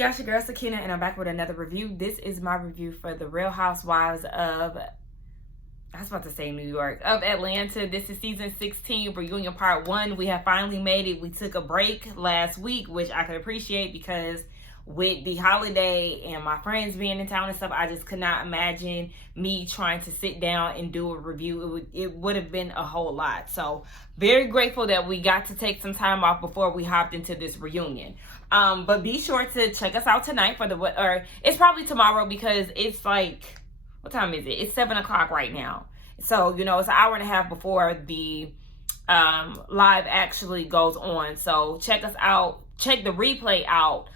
y'all? It's your girl Sakina, and I'm back with another review. This is my review for the Real Housewives of, I was about to say New York, of Atlanta. This is season 16, reunion part 1. We have finally made it. We took a break last week, which I could appreciate because with the holiday and my friends being in town and stuff, I just could not imagine me trying to sit down and do a review. It would have been a whole lot. So very grateful that we got to take some time off before we hopped into this reunion. But be sure to check us out tonight for the, or it's probably tomorrow because it's like, what time is it? It's 7 o'clock right now. So, you know, it's an hour and a half before the live actually goes on. So check us out. Check the replay out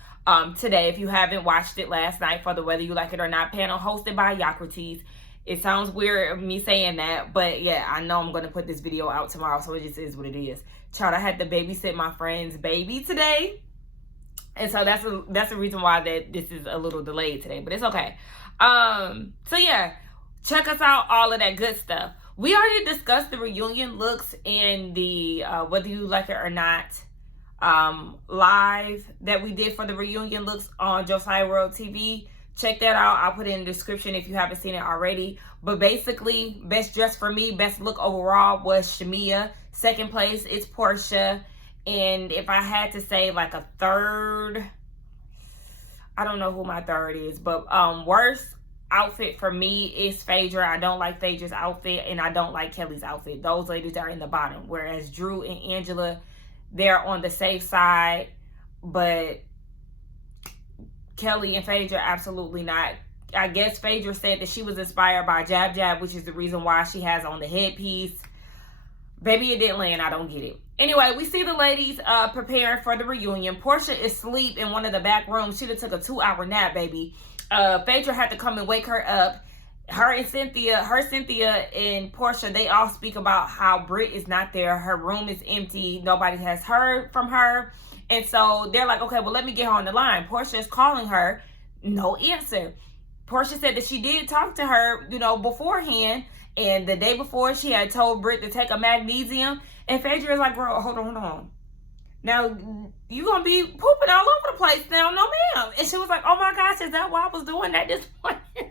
today if you haven't watched it last night for the Whether You Like It or Not panel hosted by Yocrates. It sounds weird me saying that, but yeah, I know I'm going to put this video out tomorrow, so it just is what it is. Child, I had to babysit my friend's baby today. And so that's the reason why that this is a little delayed today, but it's okay. So yeah, check us out, all of that good stuff. We already discussed the reunion looks and the Whether You Like It or Not live that we did for the reunion looks on Josiah World TV. Check that out. I'll put it in the description if you haven't seen it already. But basically, best dress for me, best look overall was Shamia. Second place, it's Portia. And if I had to say like a third, I don't know who my third is, but worst outfit for me is Phaedra. I don't like Phaedra's outfit, and I don't like Kelly's outfit. Those ladies are in the bottom, whereas Drew and Angela, they're on the safe side, but Kelly and Phaedra, absolutely not. I guess Phaedra said that she was inspired by Jab Jab, which is the reason why she has on the headpiece. Baby, it didn't land. I don't get it. Anyway, we see the ladies preparing for the reunion. Portia is asleep in one of the back rooms. She took a 2-hour nap, baby. Phaedra had to come and wake her up. Her Cynthia and Portia, they all speak about how Britt is not there. Her room is empty. Nobody has heard from her. And so they're like, okay, well, let me get her on the line. Portia is calling her. No answer. Portia said that she did talk to her, you know, beforehand. And the day before, she had told Britt to take a magnesium. And Phaedra is like, girl, hold on. Now, you going to be pooping all over the place now. No, ma'am. And she was like, oh, my gosh, is that why I was doing that this morning?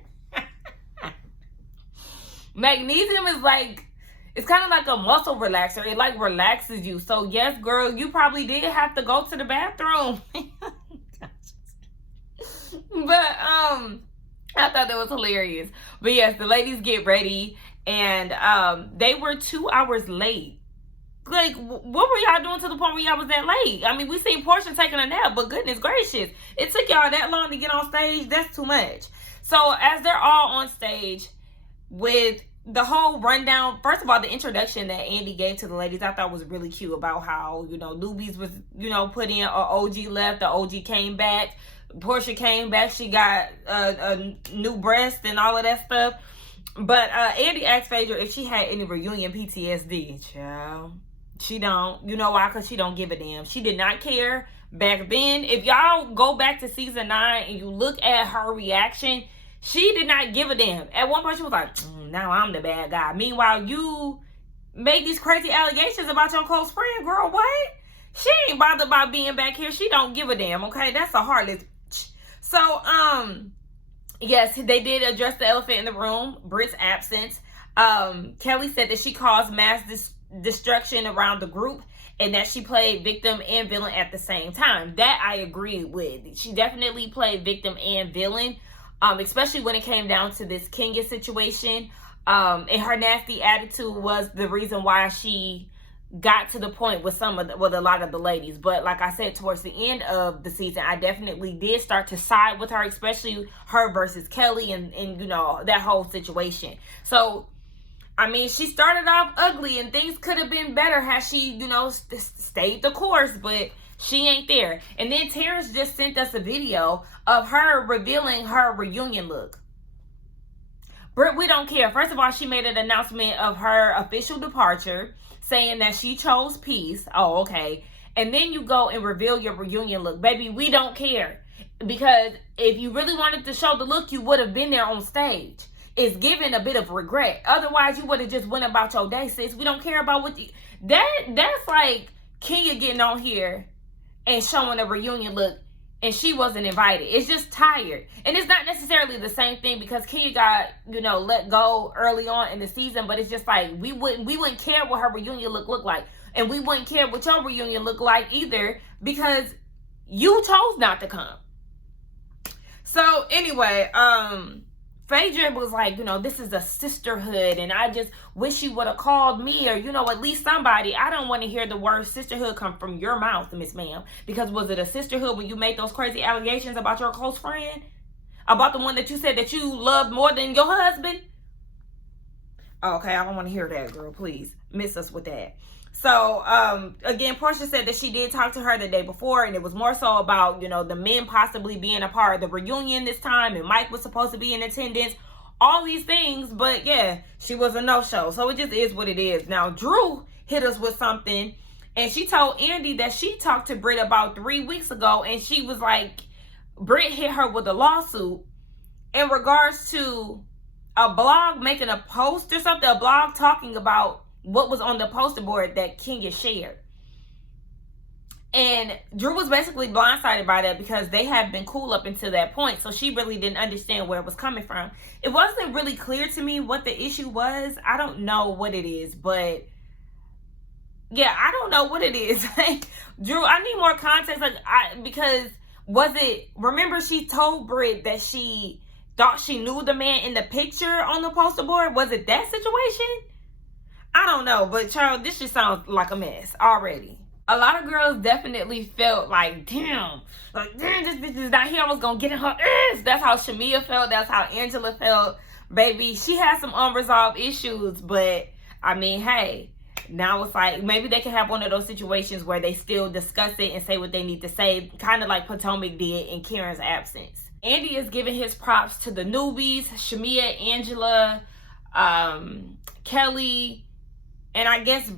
Magnesium is like, it's kind of like a muscle relaxer. It like relaxes you. So, yes, girl, you probably did have to go to the bathroom. But, I thought that was hilarious. But, yes, the ladies get ready. And they were 2 hours late. Like, what were y'all doing to the point where y'all was that late? I mean, we seen Portia taking a nap, but goodness gracious, it took y'all that long to get on stage. That's too much. So as they're all on stage with the whole rundown, first of all, the introduction that Andy gave to the ladies, I thought was really cute about how, you know, Luby's was, you know, put in, OG left, the OG came back, Portia came back, she got a new breast and all of that stuff. But Andy asked Phaedra if she had any reunion PTSD. Child, she don't. You know why? Because she don't give a damn. She did not care back then. If y'all go back to season 9 and you look at her reaction, she did not give a damn. At one point, she was like, now I'm the bad guy. Meanwhile, you make these crazy allegations about your close friend. Girl, what? She ain't bothered by being back here. She don't give a damn, okay? That's a heartless. So, yes, they did address the elephant in the room, Britt's absence. Kelly said that she caused mass destruction around the group and that she played victim and villain at the same time. That I agree with. She definitely played victim and villain, especially when it came down to this Kenya situation. And her nasty attitude was the reason why she got to the point with with a lot of the ladies. But like I said, towards the end of the season, I definitely did start to side with her, especially her versus Kelly and you know, that whole situation. So, I mean, she started off ugly and things could have been better had she, you know, stayed the course, but she ain't there. And then Terrence just sent us a video of her revealing her reunion look. Britt, we don't care. First of all, she made an announcement of her official departure, saying that she chose peace. Oh, okay. And then you go and reveal your reunion look. Baby, we don't care. Because if you really wanted to show the look, you would have been there on stage. It's giving a bit of regret. Otherwise, you would have just went about your day, sis. We don't care about what you... That's like Kenya getting on here and showing a reunion look and she wasn't invited. It's just tired. And it's not necessarily the same thing because Kenya got, let go early on in the season, but it's just like we wouldn't care what her reunion look like. And we wouldn't care what your reunion look like either because you chose not to come. So anyway, Phaedra was like, this is a sisterhood, and I just wish you would have called me or, at least somebody. I don't want to hear the word sisterhood come from your mouth, Miss Ma'am. Because was it a sisterhood when you made those crazy allegations about your close friend? About the one that you said that you loved more than your husband? Okay, I don't want to hear that, girl. Please, miss us with that. So, again, Portia said that she did talk to her the day before, and it was more so about, the men possibly being a part of the reunion this time, and Mike was supposed to be in attendance, all these things, but yeah, she was a no-show. So it just is what it is. Now, Drew hit us with something, and she told Andy that she talked to Britt about 3 weeks ago, and she was like, Britt hit her with a lawsuit in regards to a blog making a post or something, a blog talking about what was on the poster board that Kenya shared. And Drew was basically blindsided by that because they had been cool up until that point. So she really didn't understand where it was coming from. It wasn't really clear to me what the issue was. I don't know what it is, but yeah, I don't know what it is. Like, Drew, I need more context. Because remember she told Britt that she thought she knew the man in the picture on the poster board? Was it that situation? I don't know, but child, this just sounds like a mess already. A lot of girls definitely felt like, damn, this bitch is not here. I was gonna get in her ass. That's how Shamia felt. That's how Angela felt. Baby, she had some unresolved issues, but I mean, hey, now it's like maybe they can have one of those situations where they still discuss it and say what they need to say, kind of like Potomac did in Karen's absence. Andy is giving his props to the newbies, Shamia, Angela, Kelly, and I guess,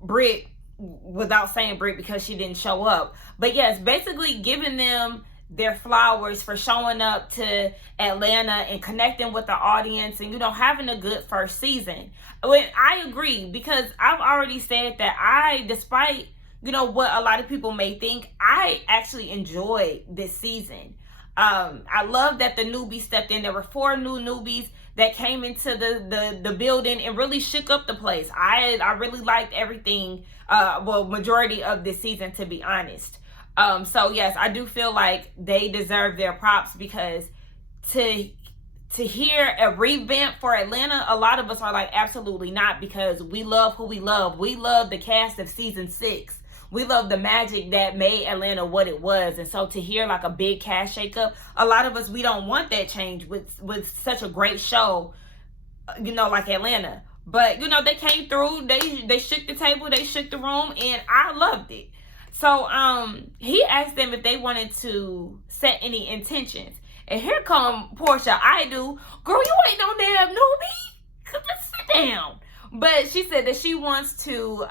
Britt, without saying Britt because she didn't show up. But yes, basically giving them their flowers for showing up to Atlanta and connecting with the audience and, having a good first season. I agree because I've already said that despite, what a lot of people may think, I actually enjoyed this season. I love that the newbies stepped in. There were 4 new newbies that came into the building and really shook up the place. I really liked everything, majority of this season, to be honest. So yes, I do feel like they deserve their props because to hear a revamp for Atlanta, a lot of us are like, absolutely not, because we love who we love. We love the cast of season 6. We love the magic that made Atlanta what it was. And so to hear like a big cast shakeup, a lot of us, we don't want that change with such a great show, like Atlanta. But, they came through, they shook the table, they shook the room, and I loved it. So he asked them if they wanted to set any intentions. And here come Portia. I do. Girl, you ain't no damn newbie. Just sit down. But she said that she wants to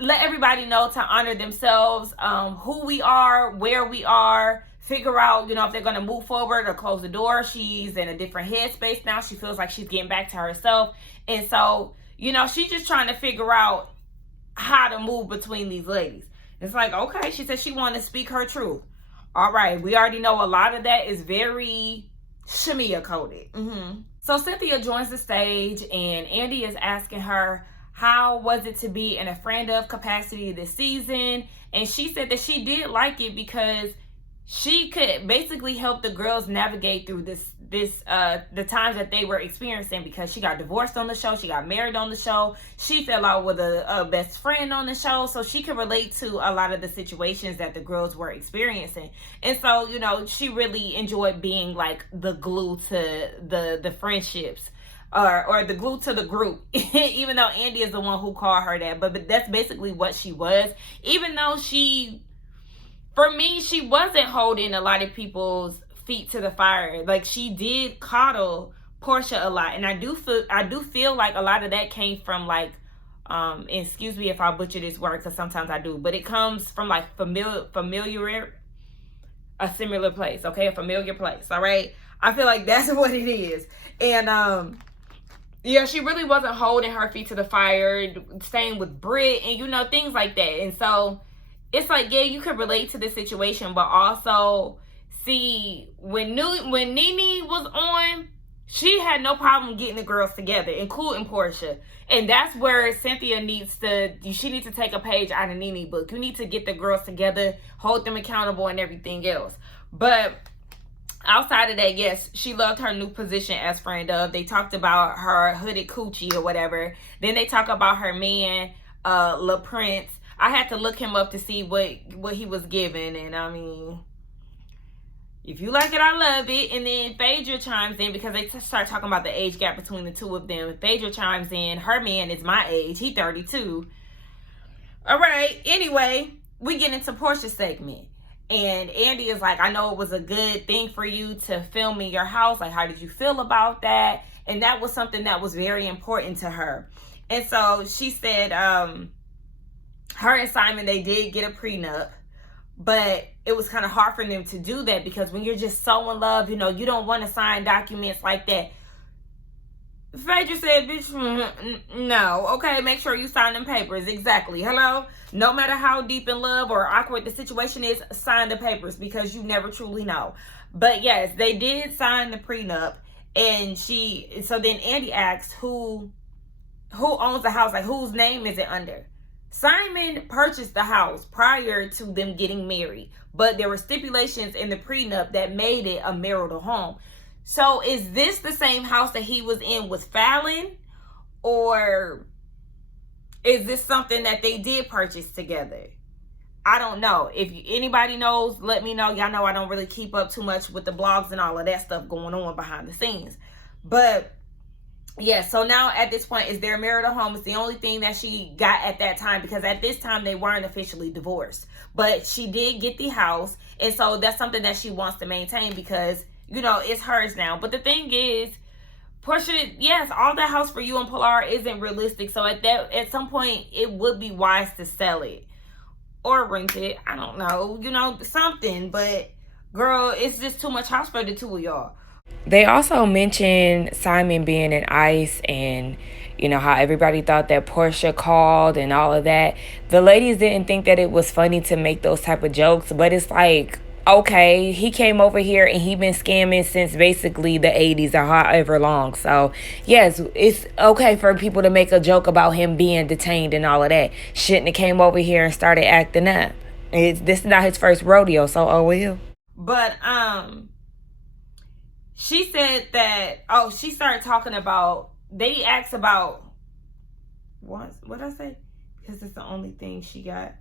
let everybody know to honor themselves, who we are, where we are, figure out, if they're going to move forward or close the door. She's in a different headspace now. She feels like she's getting back to herself. And so, she's just trying to figure out how to move between these ladies. It's like, okay, she said she wanted to speak her truth. All right, we already know a lot of that is very Shamia coded. So Cynthia joins the stage and Andy is asking her, how was it to be in a friend of capacity this season? And she said that she did like it because she could basically help the girls navigate through the times that they were experiencing, because she got divorced on the show, she got married on the show, she fell out with a best friend on the show, so she could relate to a lot of the situations that the girls were experiencing. And so, she really enjoyed being like the glue to the friendships, or the glue to the group, even though Andy is the one who called her that, but that's basically what she was. Even though for me, she wasn't holding a lot of people's feet to the fire. Like, she did coddle Portia a lot, and I do feel like a lot of that came from like, excuse me if I butcher this word, because sometimes I do, but it comes from like familiar, a similar place, okay, a familiar place. All right, I feel like that's what it is. And yeah, she really wasn't holding her feet to the fire, staying with Britt, and things like that. And so it's like, yeah, you could relate to the situation, but also see when Nene was on, she had no problem getting the girls together, including Portia. And that's where Cynthia needs to take a page out of Nene book. You need to get the girls together, hold them accountable and everything else. But outside of that, yes, she loved her new position as friend of. They talked about her hooded coochie or whatever. Then they talk about her man, La Prince. I had to look him up to see what he was given. And I mean, if you like it, I love it. And then Phaedra chimes in because they start talking about the age gap between the two of them. Phaedra chimes in. Her man is my age. He 32. All right. Anyway, we get into Portia's segment. And Andy is like, I know it was a good thing for you to film in your house. Like, how did you feel about that? And that was something that was very important to her. And so she said, her and Simon, they did get a prenup. But it was kind of hard for them to do that because when you're just so in love, you know, you don't want to sign documents like that. Phaedra said, bitch, no. Okay, make sure you sign them papers. Exactly. Hello? No matter how deep in love or awkward the situation is, sign the papers because you never truly know. But yes, they did sign the prenup. And so then Andy asked who owns the house, like whose name is it under? Simon purchased the house prior to them getting married, but there were stipulations in the prenup that made it a marital home. So is this the same house that he was in with Fallon, or is this something that they did purchase together? I don't know. If anybody knows, let me know. Y'all know I don't really keep up too much with the blogs and all of that stuff going on behind the scenes. But yeah, so now at this point, is their marital home. It's the only thing that she got at that time because at this time they weren't officially divorced. But she did get the house, and so that's something that she wants to maintain because, you know, it's hers now. But the thing is, Portia, yes, all that house for you and Pilar isn't realistic. So at some point, it would be wise to sell it or rent it. I don't know, you know, something. But girl, it's just too much house for the two of y'all. They also mentioned Simon being in ICE and, you know, how everybody thought that Portia called and all of that. The ladies didn't think that it was funny to make those type of jokes, but it's like, okay, he came over here and he been scamming since basically the 80s or however long. So, yes, it's okay for people to make a joke about him being detained and all of that. Shouldn't have came over here and started acting up. This is not his first rodeo, so oh well. But, she said that, she started talking about, they asked about, what did I say? Because it's the only thing she got.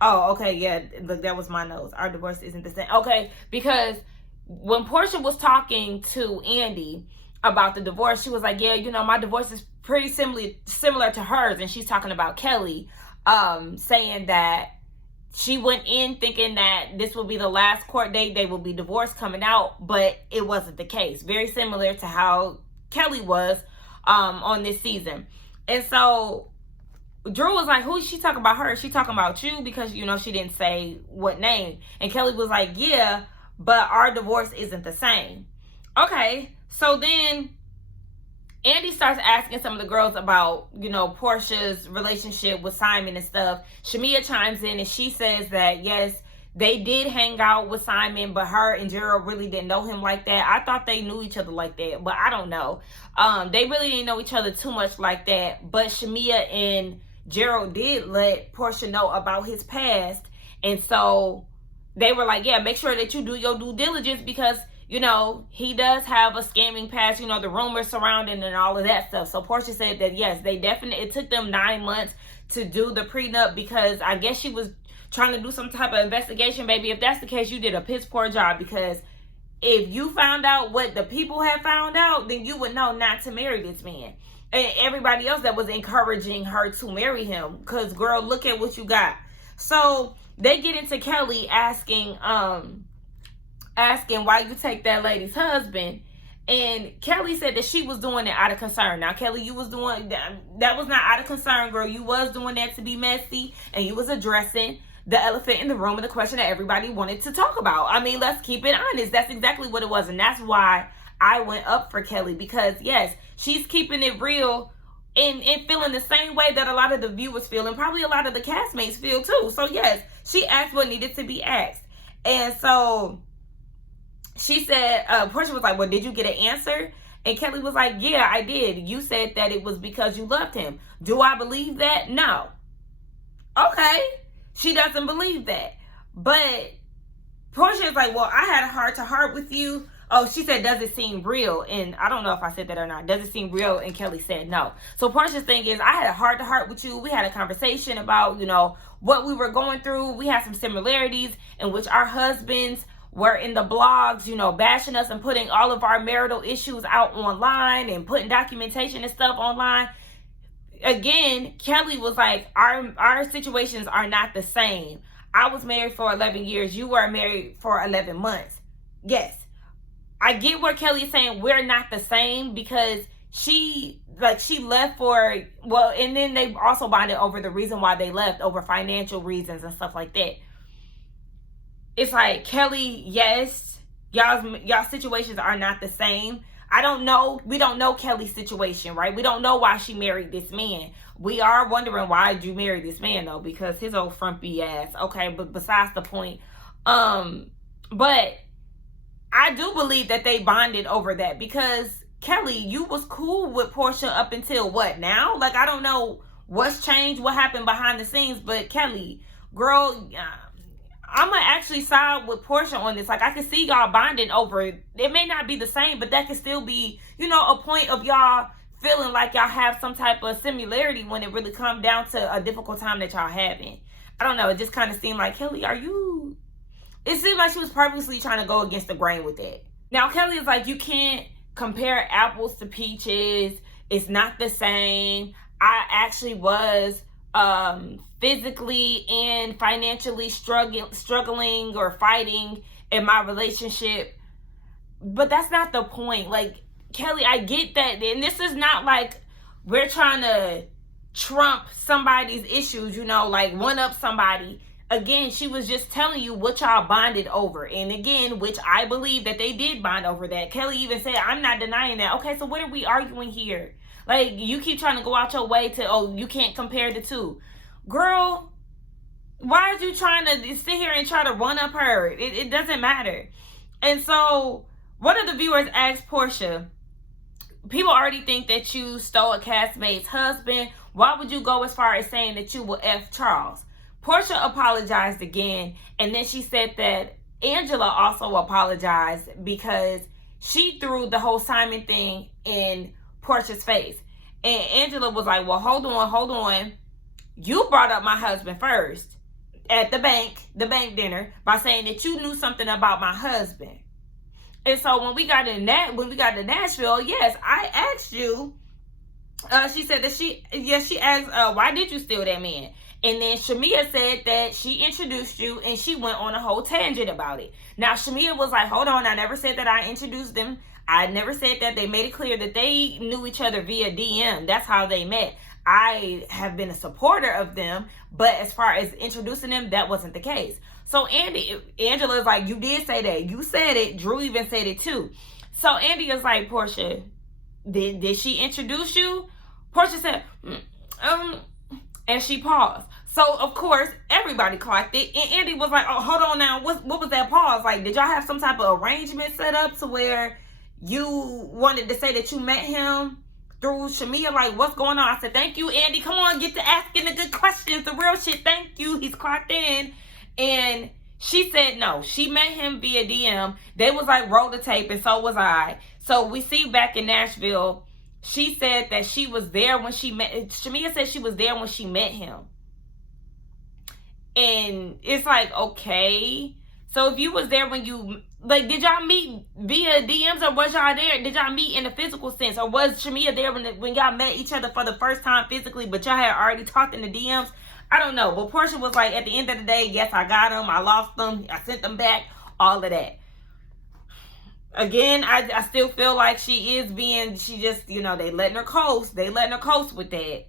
Oh, okay, yeah, look, that was my nose. Our divorce isn't the same. Okay, because when Portia was talking to Andy about the divorce, she was like, yeah, you know, my divorce is pretty similar to hers. And she's talking about Kelly, saying that she went in thinking that this will be the last court date, they will be divorced coming out, but it wasn't the case. Very similar to how Kelly was on this season. And so Drew was like, who is she talking about her? Is she talking about you? Because, you know, she didn't say what name. And Kelly was like, yeah, but our divorce isn't the same. Okay, so then Andy starts asking some of the girls about, you know, Portia's relationship with Simon and stuff. Shamia chimes in and she says that, yes, they did hang out with Simon, but her and Gerald really didn't know him like that. I thought they knew each other like that, but I don't know. They really didn't know each other too much like that. But Shamia and Gerald did let Portia know about his past. And so they were like, yeah, make sure that you do your due diligence because, you know, he does have a scamming past, you know, the rumors surrounding and all of that stuff. So Portia said that, yes, it took them 9 months to do the prenup because I guess she was trying to do some type of investigation, baby. If that's the case, you did a piss poor job because if you found out what the people had found out, then you would know not to marry this man. And everybody else that was encouraging her to marry him because, girl, look at what you got. So they get into Kelly asking why you take that lady's husband, and Kelly said that she was doing it out of concern. Now, Kelly, you was doing that was not out of concern, girl. You was doing that to be messy, and you was addressing the elephant in the room and the question that everybody wanted to talk about. I mean, let's keep it honest. That's exactly what it was, and that's why I went up for Kelly because, yes, she's keeping it real and feeling the same way that a lot of the viewers feel, and probably a lot of the castmates feel too. So yes, she asked what needed to be asked. And so she said, Portia was like, well, did you get an answer? And Kelly was like, yeah, I did. You said that it was because you loved him. Do I believe that? No. Okay. She doesn't believe that. But Portia is like, well, I had a heart-to-heart with you. Oh, she said, does it seem real? And I don't know if I said that or not. Does it seem real? And Kelly said no. So Portia's thing is, I had a heart-to-heart with you. We had a conversation about, what we were going through. We had some similarities in which our husbands were in the blogs, bashing us and putting all of our marital issues out online and putting documentation and stuff online. Again, Kelly was like, our situations are not the same. I was married for 11 years. You were married for 11 months. Yes. I get what Kelly is saying. We're not the same, because she left for, well, and then they also bonded over the reason why they left, over financial reasons and stuff like that. It's like, Kelly, yes, y'all situations are not the same. I don't know. We don't know Kelly's situation, right? We don't know why she married this man. We are wondering, why did you marry this man, though? Because his old frumpy ass. Okay, but besides the point. But I do believe that they bonded over that, because Kelly, you was cool with Portia up until what now? Like, I don't know what's changed, what happened behind the scenes, but Kelly, girl, I'm gonna actually side with Portia on this. Like, I can see y'all bonding over it. It may not be the same, but that can still be, a point of y'all feeling like y'all have some type of similarity when it really comes down to a difficult time that y'all having. I don't know. It just kind of seemed like, Kelly, it seemed like she was purposely trying to go against the grain with it. Now, Kelly is like, you can't compare apples to peaches. It's not the same. I actually was physically and financially struggling or fighting in my relationship. But that's not the point. Like, Kelly, I get that. And this is not like we're trying to trump somebody's issues, like one up somebody. Again, she was just telling you what y'all bonded over. And again, which I believe that they did bond over that. Kelly even said, I'm not denying that. Okay, so what are we arguing here? Like, you keep trying to go out your way to, you can't compare the two. Girl, why are you trying to sit here and try to run up her? It doesn't matter. And so one of the viewers asked Portia, people already think that you stole a castmate's husband. Why would you go as far as saying that you will F Charles? Portia apologized again, and then she said that Angela also apologized because she threw the whole Simon thing in Portia's face. And Angela was like, well, hold on. You brought up my husband first at the bank dinner by saying that you knew something about my husband. And so when we got to Nashville, yes, I asked you. She said that she asked, why did you steal that man? And then Shamia said that she introduced you, and she went on a whole tangent about it. Now, Shamia was like, hold on, I never said that I introduced them. I never said that. They made it clear that they knew each other via DM. That's how they met. I have been a supporter of them, but as far as introducing them, that wasn't the case. So Angela is like, you did say that. You said it. Drew even said it too. So Andy is like, Portia, did she introduce you? Portia said, and she paused. So, of course, everybody clocked it. And Andy was like, oh, hold on now. What was that pause? Like, did y'all have some type of arrangement set up to where you wanted to say that you met him through Shamia? Like, what's going on? I said, thank you, Andy. Come on, get to asking the good questions, the real shit. Thank you. He's clocked in. And she said no. She met him via DM. They was like, roll the tape, and so was I. So we see back in Nashville, she said that she was there when she met, Shamia said she was there when she met him. And it's like, okay. So if you was there when you, like, did y'all meet via DMs, or was y'all there? Did y'all meet in a physical sense? Or was Shamia there when y'all met each other for the first time physically, but y'all had already talked in the DMs? I don't know. But Portia was like, at the end of the day, yes, I got them. I lost them. I sent them back. All of that. Again, I still feel like she just, they letting her coast. They letting her coast with that.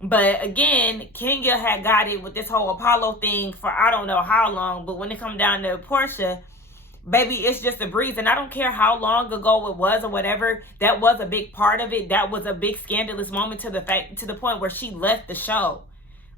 But again, Kenya had got it with this whole Apollo thing for I don't know how long. But when it come down to Portia, baby, it's just a breeze. And I don't care how long ago it was or whatever, that was a big part of it. That was a big scandalous moment to the point where she left the show.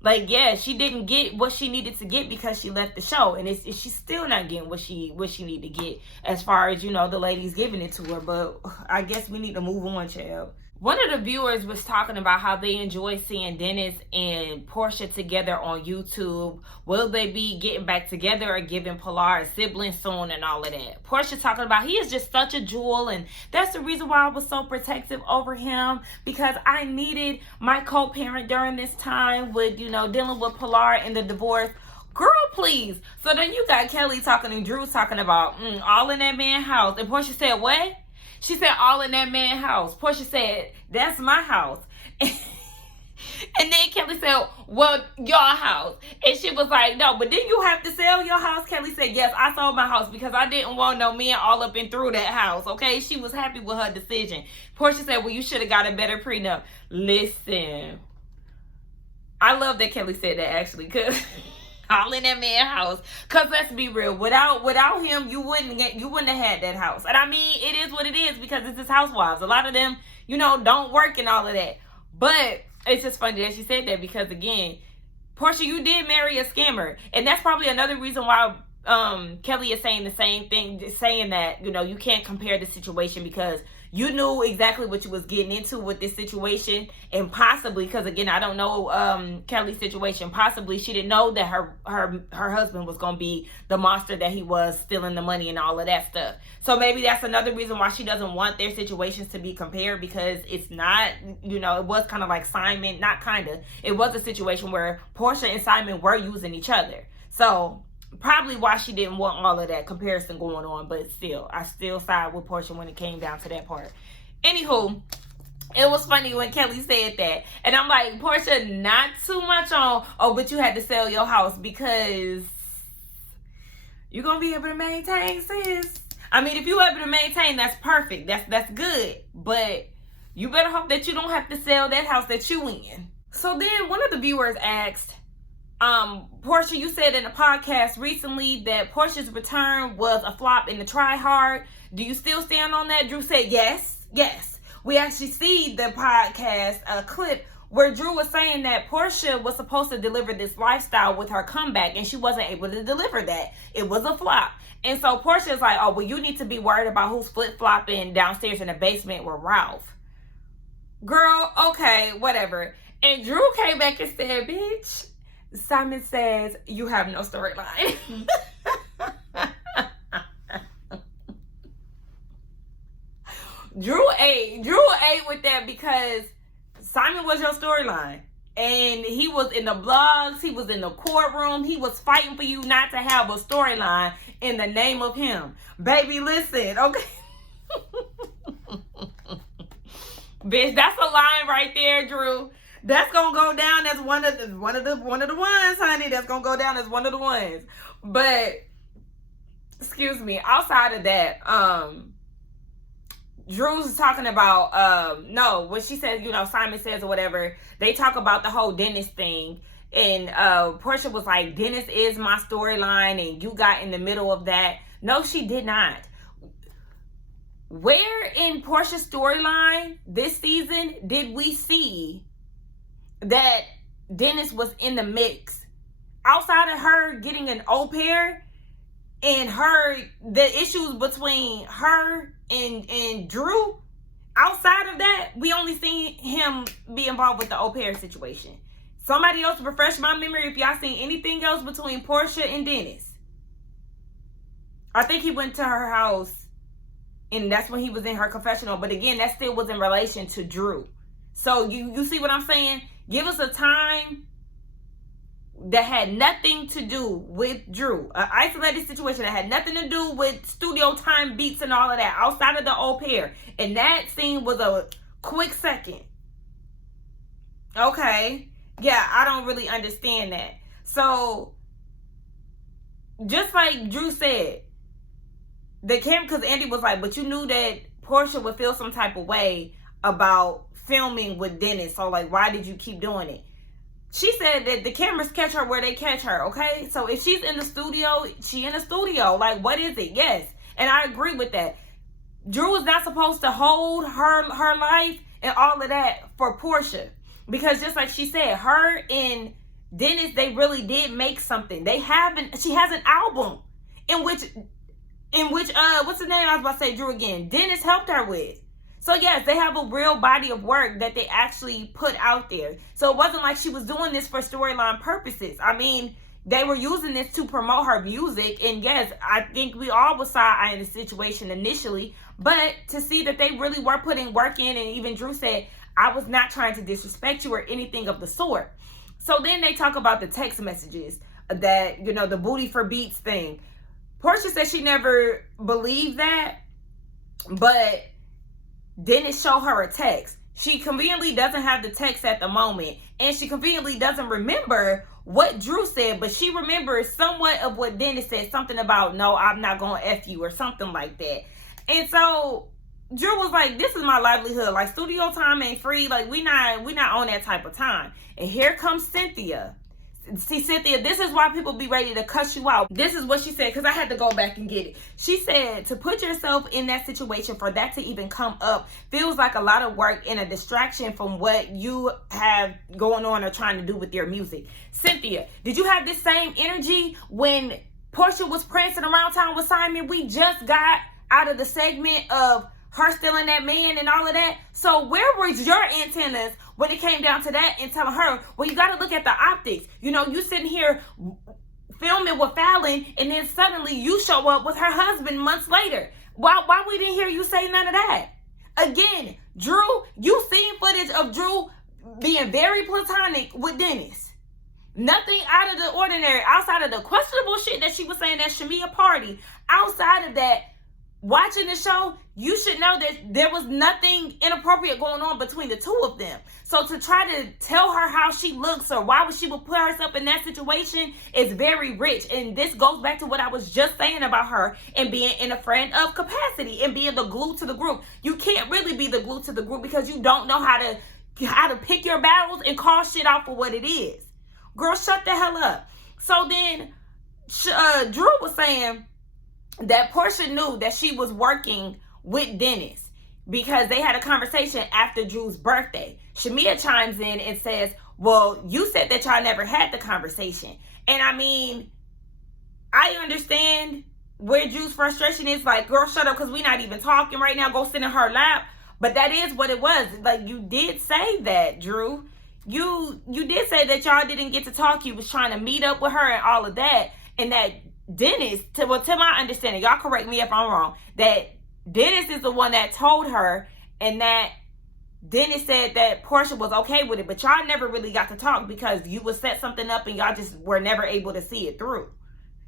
Like, yeah, she didn't get what she needed to get because she left the show, and she's still not getting what she need to get as far as, you know, the ladies giving it to her. But I guess we need to move on, child. One of the viewers was talking about how they enjoy seeing Dennis and Portia together on YouTube. Will they be getting back together or giving Pilar a sibling soon and all of that? Portia talking about he is just such a jewel, and that's the reason why I was so protective over him, because I needed my co-parent during this time with, you know, dealing with Pilar and the divorce. Girl, please. So then you got Kelly talking and Drew talking about all in that man's house. And Portia said, what? She said, all in that man's house. Portia said, that's my house. And then Kelly said, well, your house. And she was like, no, but didn't you have to sell your house? Kelly said, yes, I sold my house because I didn't want no men all up and through that house, okay? She was happy with her decision. Portia said, well, you should have got a better prenup. Listen, I love that Kelly said that, actually, because all in that man's house. Cause let's be real, without him, you wouldn't have had that house. And I mean, it is what it is because it's his Housewives. A lot of them, you know, don't work and all of that. But it's just funny that she said that because, again, Portia, you did marry a scammer, and that's probably another reason why Kelly is saying the same thing, just saying that, you know, you can't compare the situation because you knew exactly what you was getting into with this situation, and possibly, because again, I don't know Kelly's situation, possibly she didn't know that her husband was going to be the monster that he was, stealing the money and all of that stuff. So maybe that's another reason why she doesn't want their situations to be compared, because it's not, you know, it was kind of like Simon, not kind of, it was a situation where Portia and Simon were using each other. So probably why she didn't want all of that comparison going on, but still, I still side with Portia when it came down to that part. Anywho, it was funny when Kelly said that, and I'm like, Portia, not too much on, oh, but you had to sell your house because you're gonna be able to maintain, sis. I mean, if you're able to maintain, that's perfect, that's good, but you better hope that you don't have to sell that house that you in. So then one of the viewers asked, Portia, you said in a podcast recently that Portia's return was a flop in the try hard. Do you still stand on that? Drew said, yes. We actually see the podcast clip where Drew was saying that Portia was supposed to deliver this lifestyle with her comeback, and she wasn't able to deliver that. It was a flop. And so Portia's like, oh, well, you need to be worried about who's flip-flopping downstairs in the basement with Ralph. Girl, okay, whatever. And Drew came back and said, bitch, Simon says you have no storyline. Drew ate with that because Simon was your storyline. And he was in the blogs, he was in the courtroom, he was fighting for you not to have a storyline in the name of him. Baby, listen, okay? Bitch, that's a line right there, Drew. That's gonna go down as one of the ones, honey. That's gonna go down as one of the ones. But excuse me, outside of that, Drew's talking about no, what she says, you know, Simon says or whatever, they talk about the whole Dennis thing. And Portia was like, Dennis is my storyline, and you got in the middle of that. No, she did not. Where in Portia's storyline this season did we see that Dennis was in the mix? Outside of her getting an au pair and the issues between her and Drew, outside of that, we only seen him be involved with the au pair situation. Somebody else refresh my memory if y'all seen anything else between Portia and Dennis. I think he went to her house, and that's when he was in her confessional. But again, that still was in relation to Drew. So you see what I'm saying? Give us a time that had nothing to do with Drew. An isolated situation that had nothing to do with studio time beats and all of that, outside of the au pair. And that scene was a quick second. Okay. Yeah, I don't really understand that. So, just like Drew said, because Andy was like, but you knew that Portia would feel some type of way about filming with Dennis. So, like, why did you keep doing it? she said that the cameras catch her where they catch her, okay? So if she's in the studio, she in the studio. Like, what is it? Yes. And I agree with that. Drew is not supposed to hold her life and all of that for Portia. Because just like she said, her and Dennis, they really did make something. She has an album in which what's the name I was about to say, Drew again? Dennis helped her with. So yes, they have a real body of work that they actually put out there. So it wasn't like she was doing this for storyline purposes. I mean, they were using this to promote her music. And yes, I think we all was side-eyeing the situation initially. But to see that they really were putting work in, and even Drew said, I was not trying to disrespect you or anything of the sort. So then they talk about the text messages that, you know, the booty for beats thing. Portia said she never believed that, but Dennis showed her a text. She conveniently doesn't have the text at the moment, and she conveniently doesn't remember what Drew said, but she remembers somewhat of what Dennis said, something about, no, I'm not gonna F you, or something like that. And so Drew was like, this is my livelihood. Like, studio time ain't free. Like, we not on that type of time. And here comes Cynthia. See, Cynthia, this is why people be ready to cuss you out. This is what she said, because I had to go back and get it. She said, to put yourself in that situation, for that to even come up, feels like a lot of work and a distraction from what you have going on or trying to do with your music. Cynthia, did you have this same energy when Portia was prancing around town with Simon? We just got out of the segment of her stealing that man and all of that. So where was your antennas when it came down to that, and telling her, well, you got to look at the optics. You know, you sitting here filming with Fallon, and then suddenly you show up with her husband months later. Why we didn't hear you say none of that? Again, Drew, you seen footage of Drew being very platonic with Dennis. Nothing out of the ordinary, outside of the questionable shit that she was saying at Shamia party. Outside of that, watching the show, you should know that there was nothing inappropriate going on between the two of them. So to try to tell her how she looks or why she would put herself in that situation is very rich. And this goes back to what I was just saying about her and being in a friend of capacity and being the glue to the group. You can't really be the glue to the group because you don't know how to pick your battles and call shit out for what it is. Girl, shut the hell up. So then Drew was saying that Portia knew that she was working with Dennis because they had a conversation after Drew's birthday. Shamia chimes in and says, well, you said that y'all never had the conversation. And I mean, I understand where Drew's frustration is. Like, girl, shut up, because we're not even talking right now. Go sit in her lap. But that is what it was. Like, you did say that, Drew. You did say that y'all didn't get to talk. You was trying to meet up with her and all of that. And that Dennis, to my understanding, y'all correct me if I'm wrong, that Dennis is the one that told her, and that Dennis said that Portia was okay with it, but y'all never really got to talk because you would set something up and y'all just were never able to see it through.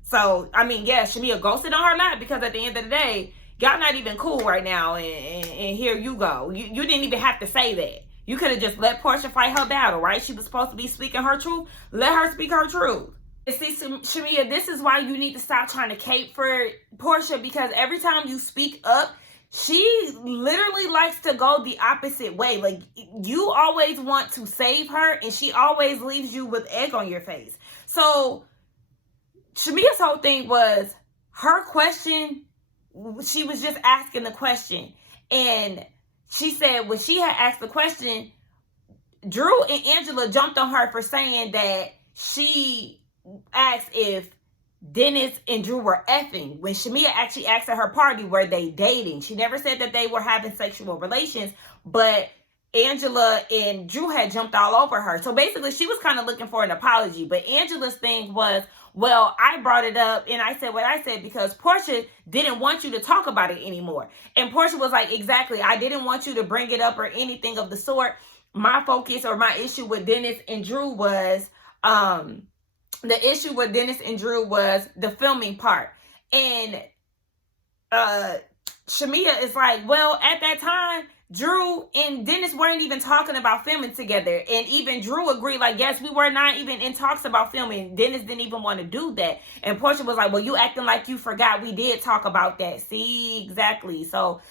So, I mean, yeah, Shamia ghosted on her lap because at the end of the day, y'all not even cool right now, and here you go. You didn't even have to say that. You could have just let Portia fight her battle, right? She was supposed to be speaking her truth. Let her speak her truth. And see, Shamia, this is why you need to stop trying to cape for Portia, because every time you speak up, she literally likes to go the opposite way. Like, you always want to save her, and she always leaves you with egg on your face. So Shamia's whole thing was her question. She was just asking the question. And she said when she had asked the question, Drew and Angela jumped on her for saying that she asked if Dennis and Drew were effing, when Shamia actually asked at her party, were they dating? She never said that they were having sexual relations, but Angela and Drew had jumped all over her. So basically, she was kind of looking for an apology. But Angela's thing was, well, I brought it up and I said what I said because Portia didn't want you to talk about it anymore. And Portia was like, exactly, I didn't want you to bring it up or anything of the sort. My focus or my issue with Dennis and Drew was, the issue with Dennis and Drew was the filming part. And Shamia is like, well, at that time, Drew and Dennis weren't even talking about filming together. And even Drew agreed, like, yes, we were not even in talks about filming. Dennis didn't even want to do that. And Portia was like, well, you acting like you forgot we did talk about that. See, exactly. So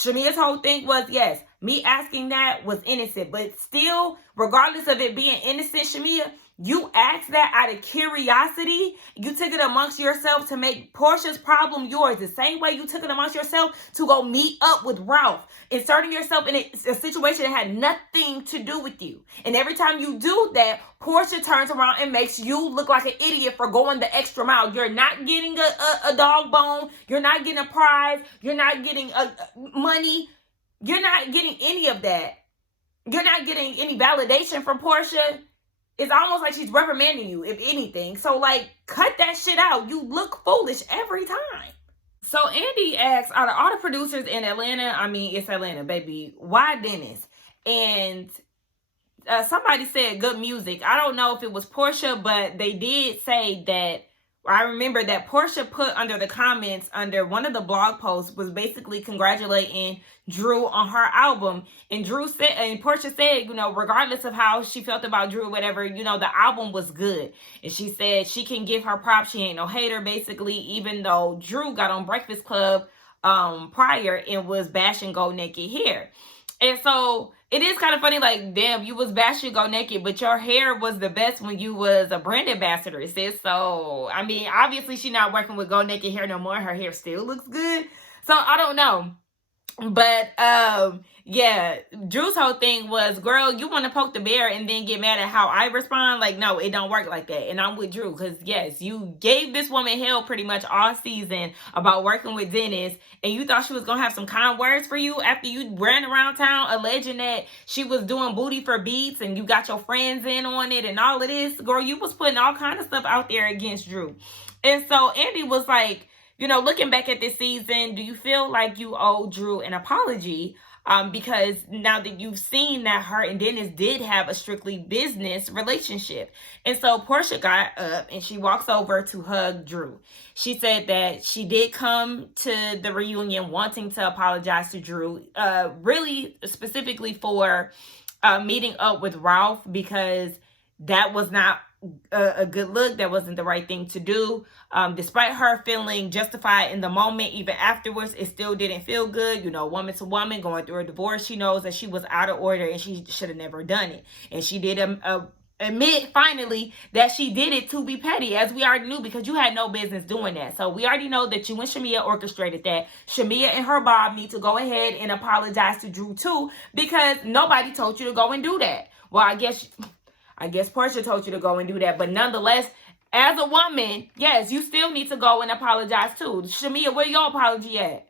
Shamia's whole thing was, yes, me asking that was innocent, but still, regardless of it being innocent, Shamia, you asked that out of curiosity. You took it amongst yourself to make Portia's problem yours. The same way you took it amongst yourself to go meet up with Ralph, inserting yourself in a situation that had nothing to do with you. And every time you do that, Portia turns around and makes you look like an idiot for going the extra mile. You're not getting a dog bone. You're not getting a prize. You're not getting money. You're not getting any of that. You're not getting any validation from Portia. It's almost like she's reprimanding you, if anything. So, like, cut that shit out. You look foolish every time. So, Andy asks, out of all the producers in Atlanta, I mean, it's Atlanta, baby, why Dennis? And somebody said good music. I don't know if it was Portia, but they did say that, I remember that Portia put under the comments under one of the blog posts was basically congratulating Drew on her album. And Portia said, you know, regardless of how she felt about Drew, whatever, you know, the album was good. And she said she can give her props. She ain't no hater, basically, even though Drew got on Breakfast Club prior and was bashing Go Naked hair. And so it is kind of funny, like, damn, you was bashing Go Naked, but your hair was the best when you was a brand ambassador, sis. So, I mean, obviously she's not working with Go Naked hair no more. Her hair still looks good. So, I don't know. But, yeah, Drew's whole thing was, girl, you want to poke the bear and then get mad at how I respond? Like, no, it don't work like that. And I'm with Drew because, yes, you gave this woman hell pretty much all season about working with Dennis, and you thought she was going to have some kind words for you after you ran around town alleging that she was doing booty for beats and you got your friends in on it and all of this. Girl, you was putting all kind of stuff out there against Drew. And so Andy was like, you know, looking back at this season, do you feel like you owe Drew an apology? Because now that you've seen that her and Dennis did have a strictly business relationship. And so Portia got up and she walks over to hug Drew. She said that she did come to the reunion wanting to apologize to Drew, really specifically for meeting up with Ralph, because that was not a good look. That wasn't the right thing to do. Despite her feeling justified in the moment, even afterwards, it still didn't feel good. You know, woman to woman going through a divorce, she knows that she was out of order and she should have never done it. And she did admit finally that she did it to be petty, as we already knew, because you had no business doing that. So we already know that you and Shamia orchestrated that. Shamia and her Bob need to go ahead and apologize to Drew too, because nobody told you to go and do that. Well, I guess Portia told you to go and do that. But nonetheless, as a woman, yes, you still need to go and apologize too. Shamia, where your apology at?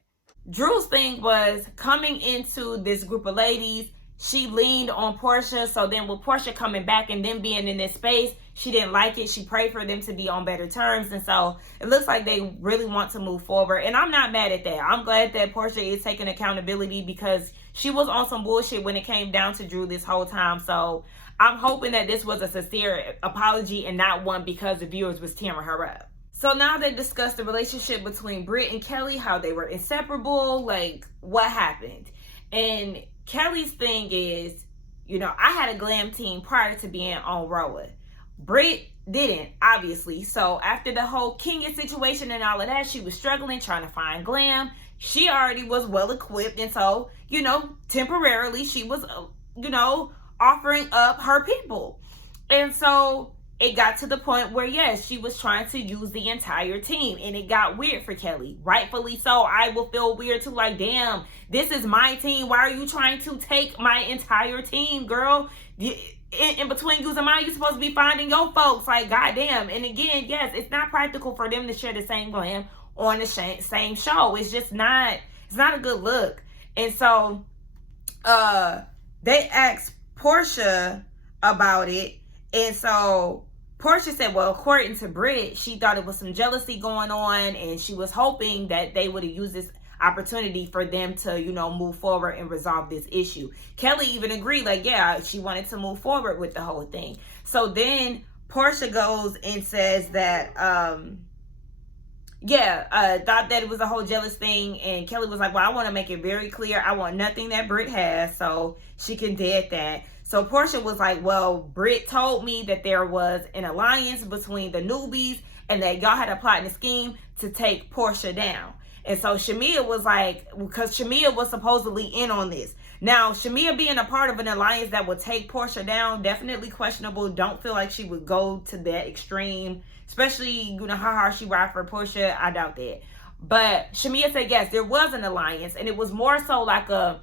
Drew's thing was coming into this group of ladies, she leaned on Portia. So then with Portia coming back and then being in this space, she didn't like it. She prayed for them to be on better terms. And so it looks like they really want to move forward. And I'm not mad at that. I'm glad that Portia is taking accountability, because she was on some bullshit when it came down to Drew this whole time. So I'm hoping that this was a sincere apology and not one because the viewers was tearing her up. So now they discussed the relationship between Britt and Kelly, how they were inseparable, like what happened. And Kelly's thing is, you know, I had a glam team prior to being on RHOA. Britt didn't, obviously. So after the whole Kenya situation and all of that, she was struggling, trying to find glam. She already was well equipped. And so, you know, temporarily she was, you know, offering up her people. And so it got to the point where, yes, she was trying to use the entire team, and it got weird for Kelly. Rightfully so. I will feel weird too, like, damn, this is my team. Why are you trying to take my entire team, girl? In between using mine, you're supposed to be finding your folks. Like, goddamn. And again, yes, it's not practical for them to share the same glam on the same show. It's just not, it's not a good look. And so they asked Portia about it. And so Portia said, well, according to Britt, she thought it was some jealousy going on, and she was hoping that they would have used this opportunity for them to, you know, move forward and resolve this issue. Kelly even agreed, like, yeah, she wanted to move forward with the whole thing. So then Portia goes and says that, thought that it was a whole jealous thing, and Kelly was like, well, I want to make it very clear, I want nothing that Britt has, so she can dead that. So Portia was like, well, Britt told me that there was an alliance between the newbies and that y'all had a plot and a scheme to take Portia down. And so Shamia was like, because Shamia was supposedly in on this. Now, Shamia being a part of an alliance that would take Portia down, definitely questionable. Don't feel like she would go to that extreme, especially, you know, how hard she ride for Portia. I doubt that. But Shamia said, yes, there was an alliance, and it was more so like a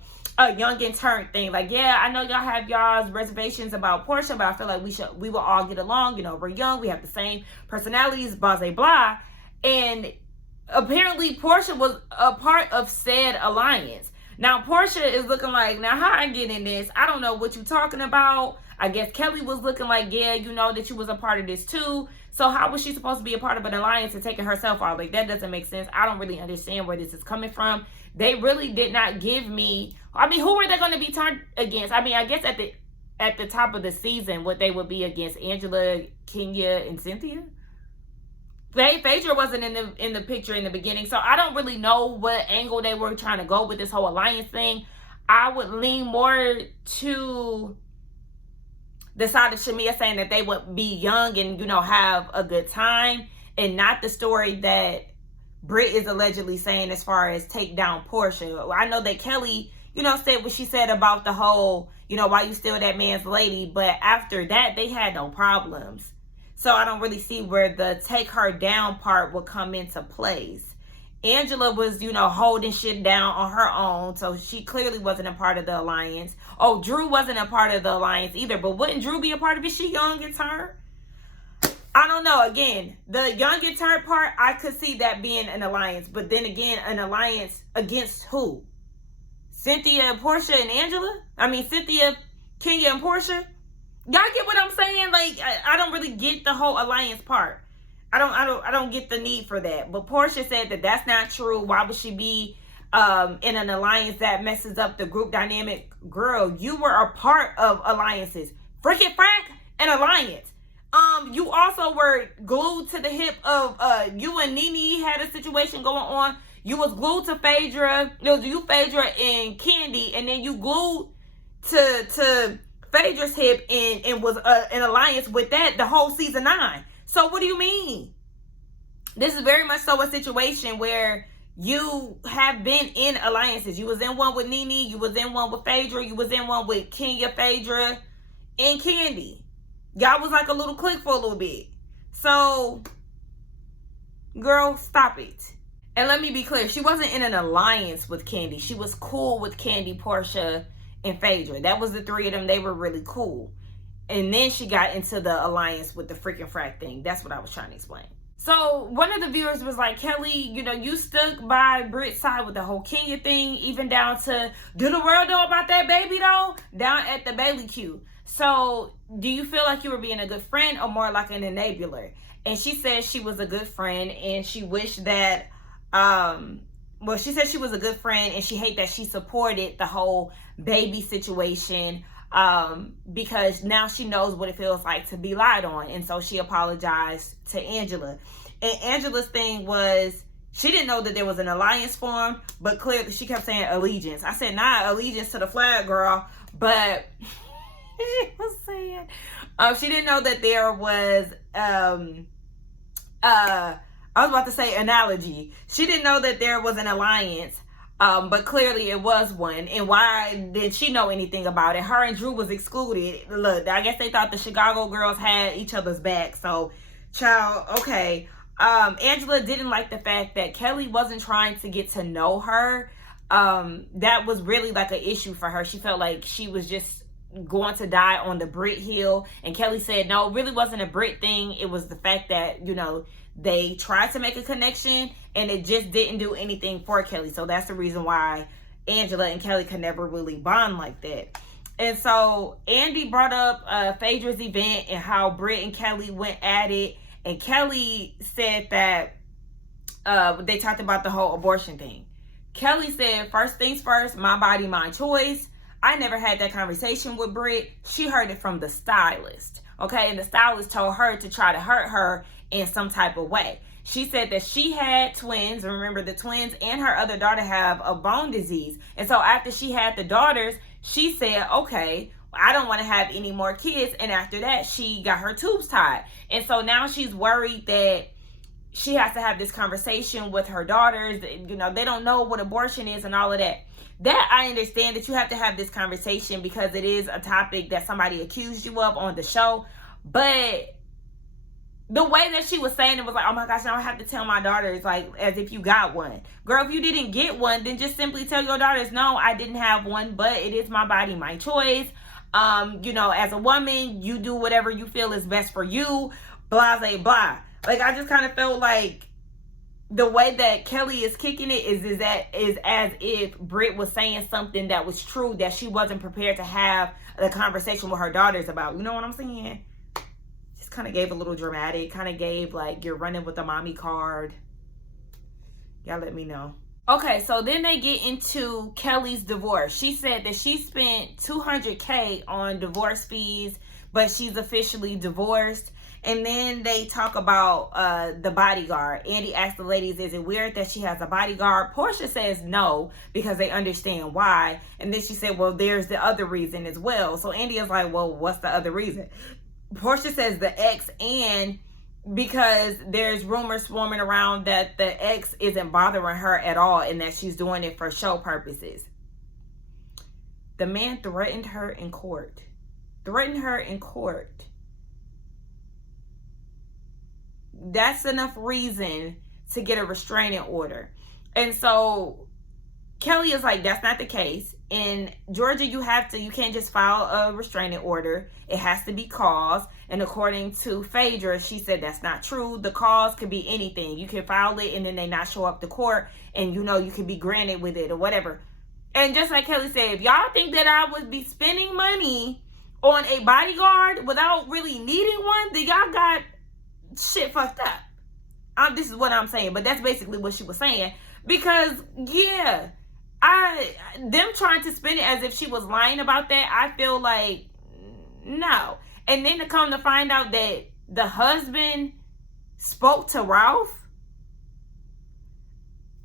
young and turned thing. Like, yeah, I know y'all have y'all's reservations about Portia, but I feel like we will all get along. You know, we're young, we have the same personalities, blah, blah, blah. And apparently Portia was a part of said alliance. Now, Portia is looking like, now how I get in this? I don't know what you're talking about. I guess Kelly was looking like, yeah, you know that you was a part of this too. So how was she supposed to be a part of an alliance and taking herself out? Like, that doesn't make sense. I don't really understand where this is coming from. They really did not give me, I mean, who were they going to be turned against? I mean, I guess at the top of the season, what they would be against Angela, Kenya, and Cynthia. Phaedra wasn't in the picture in the beginning, so I don't really know what angle they were trying to go with this whole alliance thing. I would lean more to the side of Shamia saying that they would be young and, you know, have a good time, and not the story that Britt is allegedly saying as far as take down Portia. I know that Kelly, you know, said what she said about the whole, you know, why you still that man's lady, but after that they had no problems. So I don't really see where the take her down part would come into place. Angela was, you know, holding shit down on her own, so she clearly wasn't a part of the alliance. Oh, Drew wasn't a part of the alliance either, but wouldn't Drew be a part of it? She young and turned? I don't know. Again, the young and turned part, I could see that being an alliance, but then again, an alliance against who? Cynthia, Portia, and Angela? I mean, Cynthia, Kenya, and Portia? Y'all get what I'm saying? Like, I don't really get the whole alliance part. I don't get the need for that. But Portia said that that's not true. Why would she be in an alliance that messes up the group dynamic? Girl, you were a part of alliances. Freaking Frank, an alliance. You also were glued to the hip of you and Nene had a situation going on. You was glued to Phaedra. It was you, Phaedra, and Candy, and then you glued to Phaedra's hip and was an alliance with that the whole season 9. So what do you mean? This is very much so a situation where you have been in alliances. You was in one with Nene, you was in one with Phaedra, you was in one with Kenya, Phaedra, and Candy. Y'all was like a little clique for a little bit. So, girl, stop it. And let me be clear, she wasn't in an alliance with Candy. She was cool with Candy, Portia, and Phaedra. That was the three of them. They were really cool. And then she got into the alliance with the freaking frack thing. That's what I was trying to explain. So one of the viewers was like, Kelly, you know, you stuck by Britt's side with the whole Kenya thing, even down to, do the world know about that baby though? Down at the Bailey Q. So do you feel like you were being a good friend or more like an enabler? And she said she was a good friend, and she wished that, well, she said she was a good friend, and she hate that she supported the whole baby situation, because now she knows what it feels like to be lied on. And so she apologized to Angela. And Angela's thing was, she didn't know that there was an alliance formed, but clearly she kept saying allegiance. I said, nah, allegiance to the flag, girl. But she was saying, she didn't know that there was, I was about to say analogy. She didn't know that there was an alliance. But clearly it was one. And why did she know anything about it? Her and Drew was excluded. Look, I guess they thought the Chicago girls had each other's back. So, child, okay. Angela didn't like the fact that Kelly wasn't trying to get to know her. That was really like an issue for her. She felt like she was just going to die on the Brit hill. And Kelly said, no, it really wasn't a Brit thing. It was the fact that, you know, they tried to make a connection and it just didn't do anything for Kelly. So that's the reason why Angela and Kelly could never really bond like that. And so Andy brought up Phaedra's event and how Britt and Kelly went at it. And Kelly said that they talked about the whole abortion thing. Kelly said, first things first, my body, my choice. I never had that conversation with Britt. She heard it from the stylist. Okay, and the stylist told her to try to hurt her in some type of way. She said that she had twins. Remember, the twins and her other daughter have a bone disease. And so after she had the daughters, she said, okay, I don't want to have any more kids. And after that, she got her tubes tied. And so now she's worried that she has to have this conversation with her daughters. You know, they don't know what abortion is and all of that. That I understand that you have to have this conversation because it is a topic that somebody accused you of on the show. But the way that she was saying it was like, oh my gosh, now I have to tell my daughters, like, as if you got one. Girl, if you didn't get one, then just simply tell your daughters, no, I didn't have one, but it is my body, my choice. You know, as a woman, you do whatever you feel is best for you, blah, blah, blah. Like, I just kind of felt like the way that Kelly is kicking it is as if Britt was saying something that was true that she wasn't prepared to have a conversation with her daughters about. You know what I'm saying? Just kind of gave a little dramatic, kind of gave like, you're running with the mommy card. Y'all let me know. Okay, so then they get into Kelly's divorce. She said that she spent $200K on divorce fees, but she's officially divorced. And then they talk about the bodyguard. Andy asked the ladies, is it weird that she has a bodyguard? Portia says no, because they understand why. And then she said, well, there's the other reason as well. So Andy is like, well, what's the other reason? Portia says the ex, and because there's rumors swarming around that the ex isn't bothering her at all and that she's doing it for show purposes. The man threatened her in court. That's enough reason to get a restraining order. And so Kelly is like, that's not the case. In Georgia, you can't just file a restraining order. It has to be cause. And according to Phaedra, she said that's not true. The cause could be anything. You can file it and then they not show up to court, and you know you can be granted with it or whatever. And just like Kelly said, if y'all think that I would be spending money on a bodyguard without really needing one, then y'all got shit fucked up. This is what I'm saying, but that's basically what she was saying. Because yeah, them trying to spin it as if she was lying about that, I feel like no. And then to come to find out that the husband spoke to Ralph,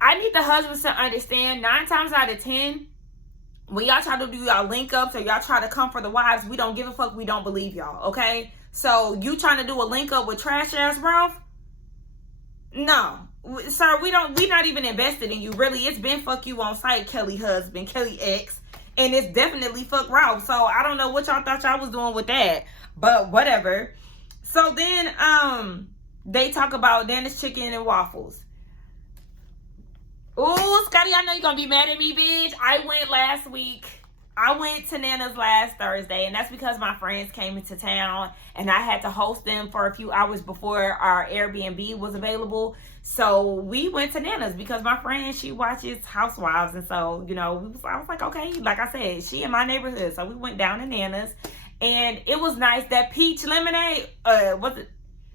I need the husbands to understand 9 times out of 10, when y'all try to do y'all link ups or y'all try to come for the wives, we don't give a fuck, we don't believe y'all, okay? So you trying to do a link up with trash ass Ralph? No. Sir, we not even invested in you. Really, it's been fuck you on site, Kelly husband, Kelly ex. And it's definitely fuck Ralph. So I don't know what y'all thought y'all was doing with that. But whatever. So then they talk about Nana's chicken and waffles. Ooh, Scotty, I know you're gonna be mad at me, bitch. I went last week. I went to Nana's last Thursday, and that's because my friends came into town and I had to host them for a few hours before our Airbnb was available. So we went to Nana's because my friend, she watches Housewives, and so, you know, I was like, okay, like I said, she in my neighborhood. So we went down to Nana's, and it was nice. That peach lemonade, was it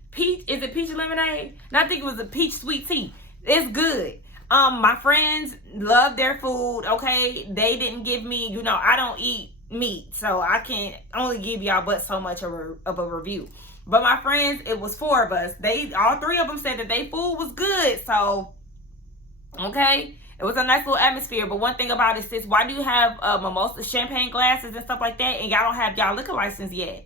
peach? Is it peach lemonade? No, I think it was a peach sweet tea. It's good. My friends love their food, okay? They didn't give me, you know, I don't eat meat, so I can only give y'all but so much of a review. But my friends, it was 4 of us. All 3 of them said that their food was good, so, okay? It was a nice little atmosphere. But one thing about it, sis, why do you have mimosa champagne glasses and stuff like that, and y'all don't have y'all liquor license yet?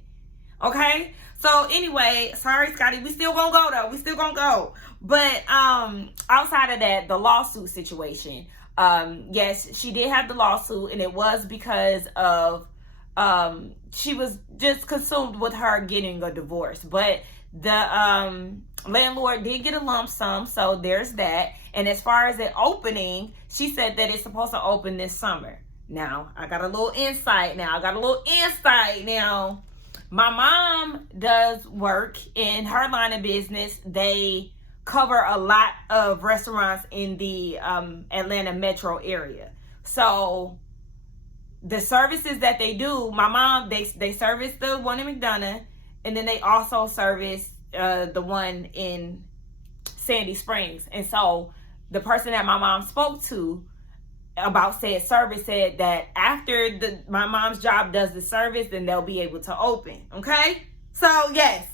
Okay? So anyway, sorry, Scotty, we still gonna go though. We still gonna go. But outside of that, the lawsuit situation. Yes, she did have the lawsuit, and it was because of she was just consumed with her getting a divorce. But the landlord did get a lump sum, so there's that. And as far as it opening, she said that it's supposed to open this summer. Now, I got a little insight now. My mom does work in her line of business. They cover a lot of restaurants in the Atlanta metro area. So the services that they do, my mom, they service the one in McDonough, and then they also service the one in Sandy Springs. And so the person that my mom spoke to about said service said that after my mom's job does the service, then they'll be able to open. Okay? So yes,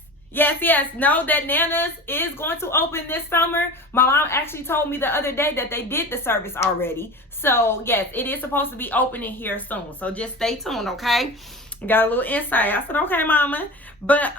know that Nana's is going to open this summer. My mom actually told me the other day that they did the service already. So yes, it is supposed to be opening here soon. So just stay tuned, okay? Got a little insight. I said, okay, mama. But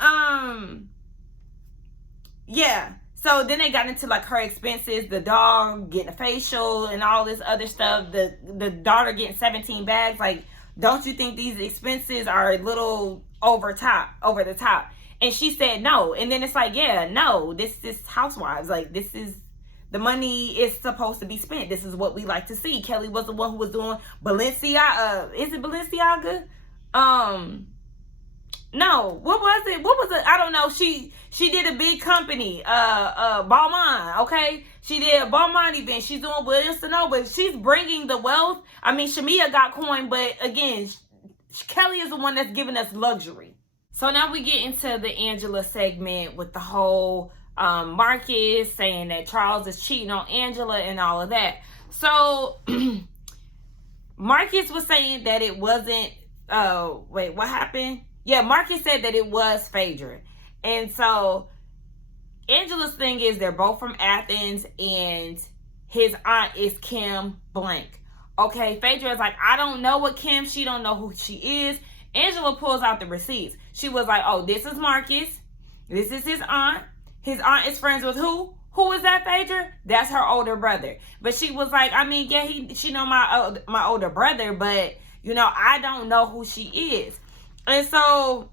yeah. So then they got into like her expenses, the dog getting a facial and all this other stuff, the daughter getting 17 bags. Like, don't you think these expenses are a little over the top? And she said no. And then it's like, yeah, no, this is Housewives. Like, this is, the money is supposed to be spent. This is what we like to see. Kelly was the one who was doing Balenciaga. Is it Balenciaga? No, what was it? I don't know. She did a big company, Balmain, okay? She did a Balmain event. She's doing Williams to know, but she's bringing the wealth. I mean, Shamia got coin, but again, Kelly is the one that's giving us luxury. So now we get into the Angela segment with the whole Marcus saying that Charles is cheating on Angela and all of that. So Marcus was saying that it wasn't, wait, what happened? Yeah, Marcus said that it was Phaedra. And so Angela's thing is they're both from Athens and his aunt is Kim blank. Okay, Phaedra is like, I don't know what Kim, she don't know who she is. Angela pulls out the receipts. She was like, oh, this is Marcus. This is his aunt. His aunt is friends with who? Who is that, Phaedra? That's her older brother. But she was like, I mean, yeah, she know my older brother, but, you know, I don't know who she is. And so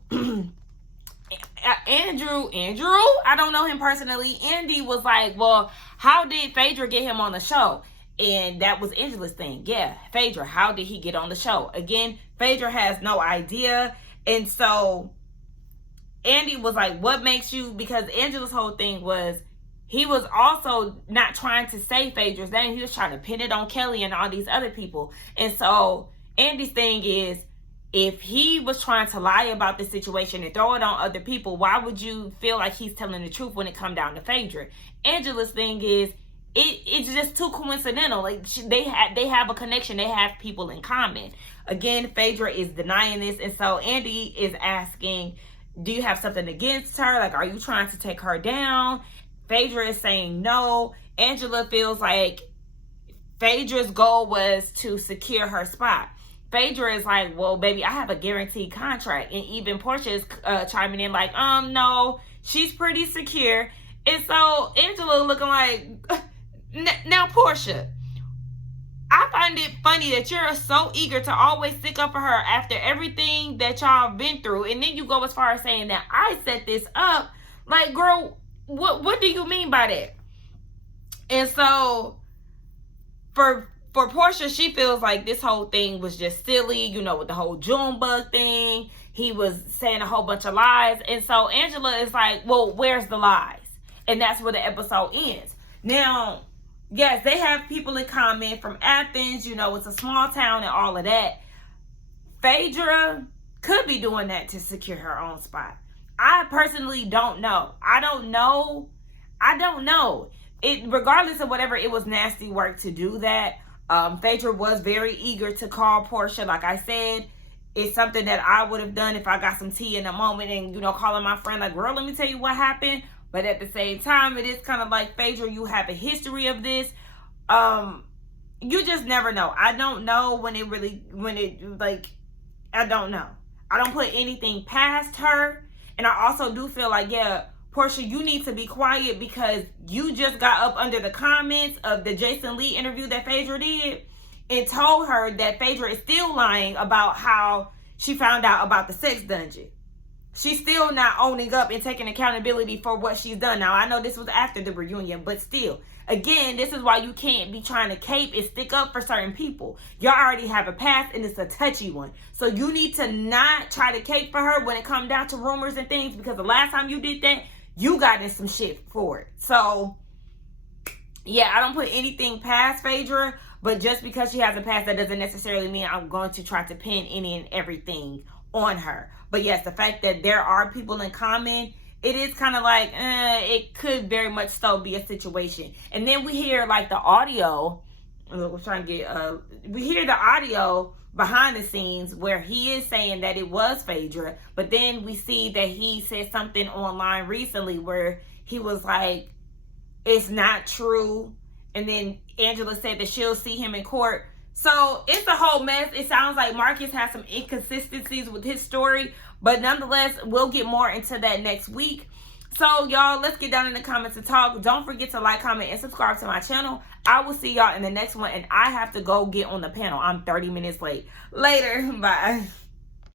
Andrew, I don't know him personally. Andy was like, well, how did Phaedra get him on the show? And that was Angela's thing. Yeah, Phaedra, how did he get on the show? Again, Phaedra has no idea. And so Andy was like, what makes you, because Angela's whole thing was, he was also not trying to say Phaedra's name. He was trying to pin it on Kelly and all these other people. And so Andy's thing is, if he was trying to lie about the situation and throw it on other people, why would you feel like he's telling the truth when it come down to Phaedra? Angela's thing is, it's just too coincidental. Like, they have a connection. They have people in common. Again, Phaedra is denying this. And so Andy is asking, do you have something against her? Like, are you trying to take her down? Phaedra is saying no. Angela feels like Phaedra's goal was to secure her spot. Phaedra is like, well, baby, I have a guaranteed contract. And even Portia is chiming in like, no, she's pretty secure. And so Angela looking like, now Portia, I find it funny that you're so eager to always stick up for her after everything that y'all been through. And then you go as far as saying that I set this up. Like, girl, what do you mean by that? And so for Portia, she feels like this whole thing was just silly, you know, with the whole Junebug thing. He was saying a whole bunch of lies. And so Angela is like, well, where's the lies? And that's where the episode ends. Now, yes, they have people in common from Athens. You know, it's a small town and all of that. Phaedra could be doing that to secure her own spot. I personally don't know. I don't know. It, regardless of whatever, it was nasty work to do that. Phaedra was very eager to call Portia. Like I said, it's something that I would have done if I got some tea in a moment and, you know, calling my friend like, girl, let me tell you what happened. But at the same time, it is kind of like, Phaedra, you have a history of this. You just never know. I don't know I don't know. I don't put anything past her. And I also do feel like, yeah, Portia, you need to be quiet because you just got up under the comments of the Jason Lee interview that Phaedra did and told her that Phaedra is still lying about how she found out about the sex dungeon. She's still not owning up and taking accountability for what she's done. Now, I know this was after the reunion, but still, again, this is why you can't be trying to cape and stick up for certain people. Y'all already have a past and it's a touchy one. So you need to not try to cape for her when it comes down to rumors and things, because the last time you did that, you got in some shit for it. So, yeah, I don't put anything past Phaedra, but just because she has a past, that doesn't necessarily mean I'm going to try to pin any and everything on her. But yes, the fact that there are people in common, it is kind of like, it could very much so be a situation. And then we hear like the audio, we hear the audio behind the scenes where he is saying that it was Phaedra, but then we see that he said something online recently where he was like, it's not true. And then Angela said that she'll see him in court. So it's a whole mess. It sounds like Marcus has some inconsistencies with his story, but nonetheless, we'll get more into that next week. So, y'all, let's get down in the comments and talk. Don't forget to like, comment, and subscribe to my channel. I will see y'all in the next one, and I have to go get on the panel. I'm 30 minutes late. Later. Bye.